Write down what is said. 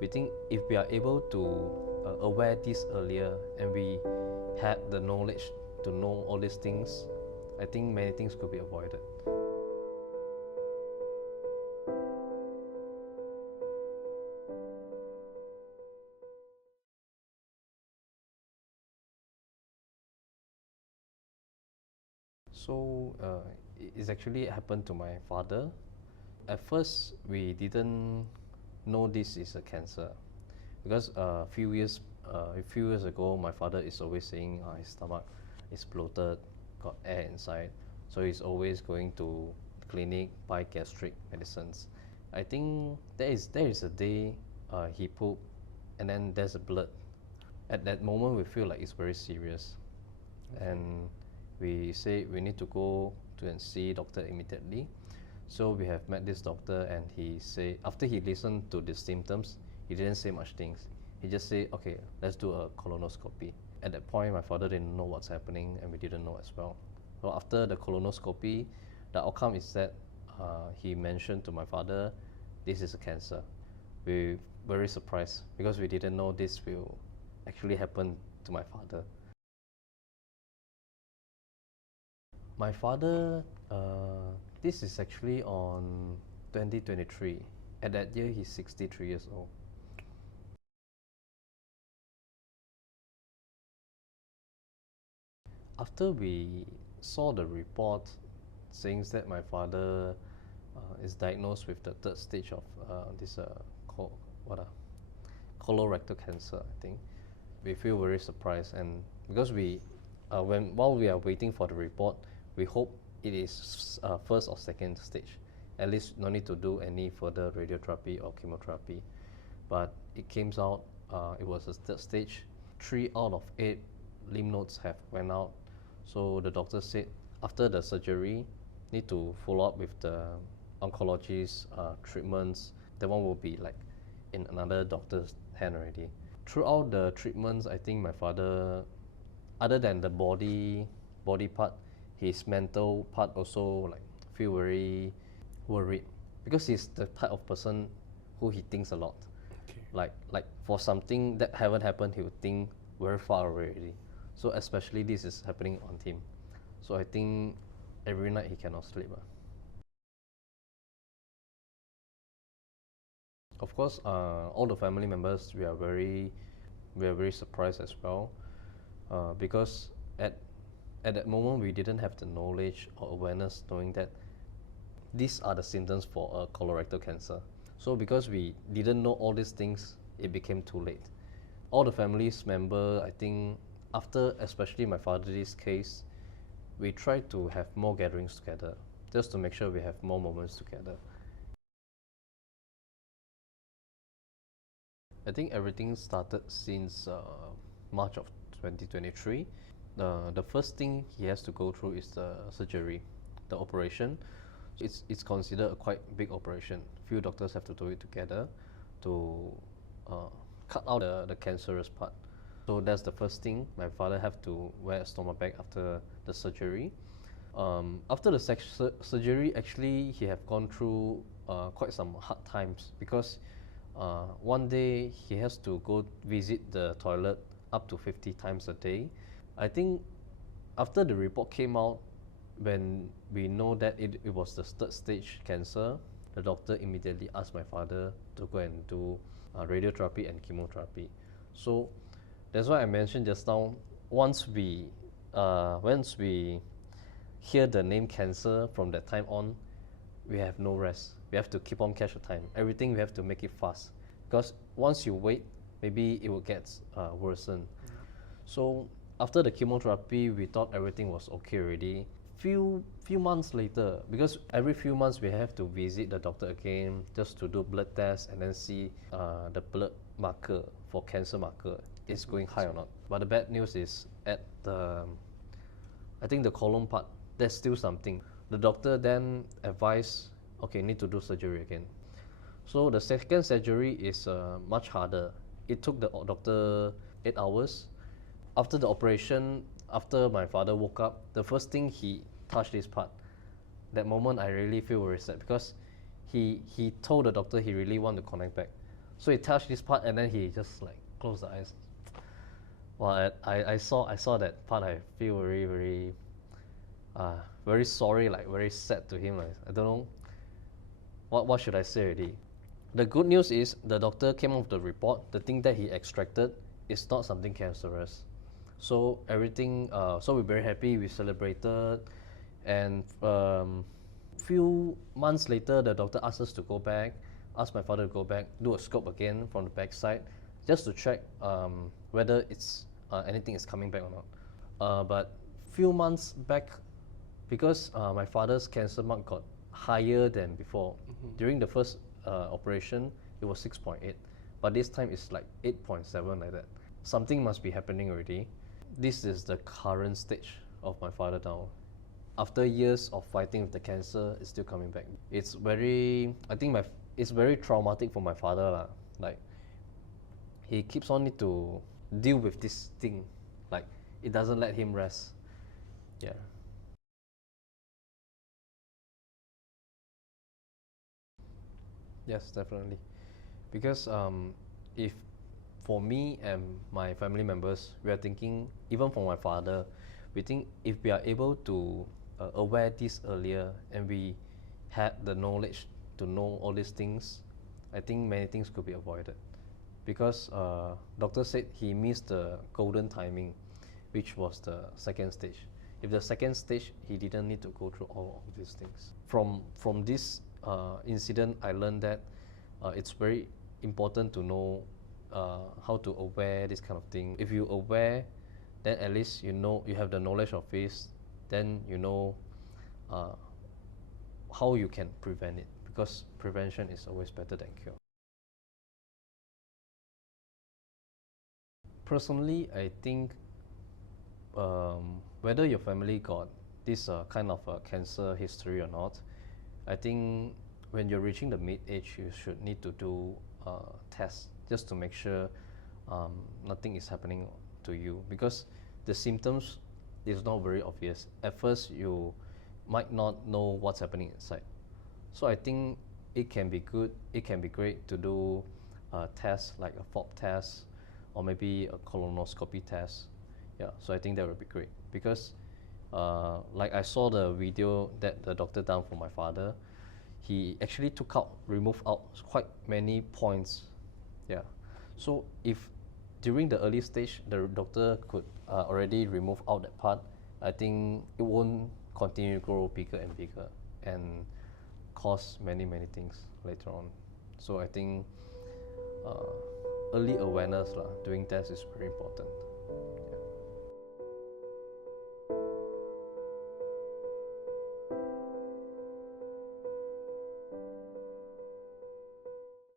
we think if we are able to aware this earlier and we had the knowledge to know all these things, I think many things could be avoided. So it's actually happened to my father. At first, we didn't know this is a cancer because a few years ago, my father is always saying his stomach is bloated, got air inside, so he's always going to clinic buy gastric medicines. I think there is a day he pooped, and then there's a blood. At that moment, we feel like it's very serious, and we say we need to go to and see doctor immediately. So we have met this doctor, and he say after he listened to the symptoms, he didn't say much things. He just say, okay, let's do a colonoscopy. At that point, my father didn't know what's happening, and we didn't know as well. So after the colonoscopy, the outcome is that he mentioned to my father, this is a cancer. We very surprised because we didn't know this will actually happen to my father. My father, this is actually on 2023. At that year, he's 63 years old. After we saw the report saying that my father is diagnosed with the third stage of this colorectal cancer, I think, we feel very surprised, and because while we are waiting for the report, we hope it is first or second stage. At least no need to do any further radiotherapy or chemotherapy. But it came out, it was a third stage. 3 out of 8 lymph nodes have went out. So the doctor said after the surgery, need to follow up with the oncologist treatments. That one will be like in another doctor's hand already. Throughout the treatments, I think my father, other than the body part, his mental part also like feel very worried because he's the type of person who he thinks a lot. Okay. Like for something that haven't happened, he would think very far already. So especially this is happening on him. So I think every night he cannot sleep. Of course, all the family members we are very surprised as well, because at that moment we didn't have the knowledge or awareness knowing that these are the symptoms for a colorectal cancer. So because we didn't know all these things, it became too late. All the family's member, I think, after especially my father's case, we try to have more gatherings together, just to make sure we have more moments together. I think everything started since March of 2023. The first thing he has to go through is the surgery, the operation. It's considered a quite big operation. Few doctors have to do it together to cut out the cancerous part. So that's the first thing. My father have to wear a stomach bag after the surgery. After the surgery, actually, he have gone through quite some hard times because one day he has to go visit the toilet up to 50 times a day. I think after the report came out, when we know that it was the third stage cancer, the doctor immediately asked my father to go and do radiotherapy and chemotherapy. So that's why I mentioned just now, once we hear the name cancer, from that time on, we have no rest. We have to keep on catch the time. Everything we have to make it fast, because once you wait, maybe it will get worsen. So after the chemotherapy, we thought everything was okay already. Few months later, because every few months we have to visit the doctor again just to do blood tests and then see the blood marker for cancer marker is going high or not. But the bad news is at I think the colon part, there's still something. The doctor then advised, okay, need to do surgery again. So the second surgery is much harder. It took the doctor 8 hours. After the operation, after my father woke up, the first thing he touched this part. That moment I really feel very sad because he told the doctor he really want to connect back. So he touched this part and then he just like closed the eyes. Well, I saw that part. I feel very sorry, like very sad to him. Like I don't know what should I say already. The good news is the doctor came up with the report. The thing that he extracted is not something cancerous. So everything. So we're very happy. We celebrated, and few months later, the doctor asked us to go back. Asked my father to go back, do a scope again from the back side, just to check whether it's anything is coming back or not. But few months back, because my father's cancer mark got higher than before. During the first operation, it was 6.8, but this time it's like 8.7 like that. Something must be happening already. This is the current stage of my father now. After years of fighting with the cancer, it's still coming back. It's very, I think it's very traumatic for my father lah. Like he keeps on need to deal with this thing, like it doesn't let him rest. Yeah. Yes, definitely. Because if for me and my family members, we are thinking, even for my father, we think if we are able to aware this earlier and we had the knowledge to know all these things, I think many things could be avoided. Because doctor said he missed the golden timing, which was the second stage. If the second stage, he didn't need to go through all of these things. From this incident, I learned that it's very important to know how to aware this kind of thing. If you aware, then at least you know you have the knowledge of this. Then you know how you can prevent it, because prevention is always better than cure. Personally, I think whether your family got this kind of cancer history or not, I think when you're reaching the mid-age, you should need to do tests just to make sure nothing is happening to you, because the symptoms is not very obvious. At first, you might not know what's happening inside. So I think it can be good, it can be great to do tests like a FOB test or maybe a colonoscopy test. Yeah, so I think that would be great, because like I saw the video that the doctor done for my father. He actually removed out quite many points. Yeah, so if during the early stage the doctor could already remove out that part, I think it won't continue to grow bigger and bigger and cause many things later on. So I think early awareness doing tests is very important.